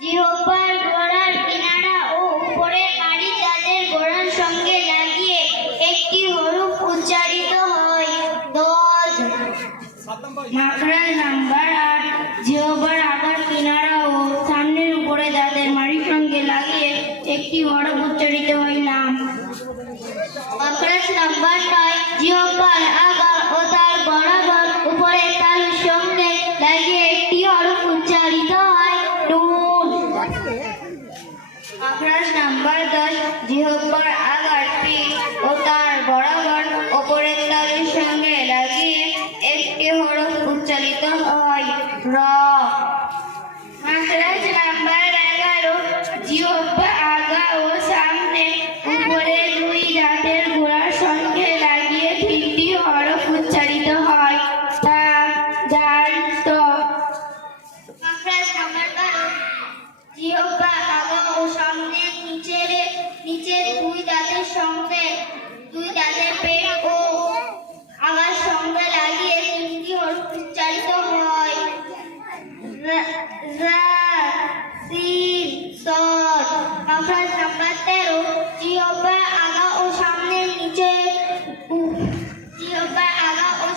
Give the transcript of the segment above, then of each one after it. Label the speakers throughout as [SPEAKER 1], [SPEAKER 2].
[SPEAKER 1] জিহ্বার গোড়ার কিনারা ও উপরের মাড়ি তাদের গোড়ার সঙ্গে লাগিয়ে একটি হরফ উচ্চারিত হয়। দশ। মাকড়ার নাম্বার আট, জিহ্বার আগার কিনারা ও সামনের উপরে দাঁতের মাড়ির সঙ্গে লাগিয়ে একটি হরফ উচ্চারিত হয় নাম। আখড়াস নাম্বার দশ জিহ্বার আগার ও তার বরাবর ওপরের তালের সঙ্গে লাগিয়ে একটি হরফ উচ্চারিত হয়। র। আখড়াস নাম্বার এগারো জিহ্বা আগা ও সামনে উপরে দুই দাঁতের গোড়ার সঙ্গে লাগিয়ে তিনটি হরফ উচ্চারিত হয়। নাম্বার তেরো। আগা ও সামনে নিচে আগা ও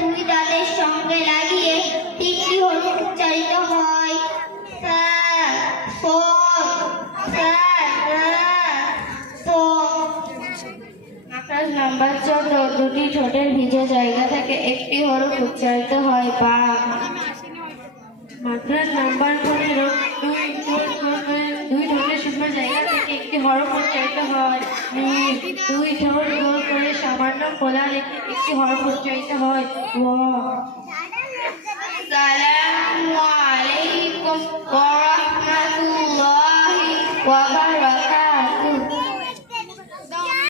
[SPEAKER 1] দুই দাঁতের সঙ্গে লাগিয়ে তিনটি উচ্চারিত হয়। নাম্বার চোদ্দ দুটি ঠোঁটের ভিজে জায়গা থেকে একটি হরফ উচ্চারিত হয় বা
[SPEAKER 2] মাত্রার নাম্বার পনেরো দুই দুই ধরনের শুকনো জায়গা থেকে একটি হরফ উচ্চারিত হয়। দুই ঠোঁট গোল করে সামান্য খোলা রেখে একটি হরফ উচ্চারিত হয়। ওয়া।
[SPEAKER 1] আসসালামু আলাইকুম ওয়া ওয়া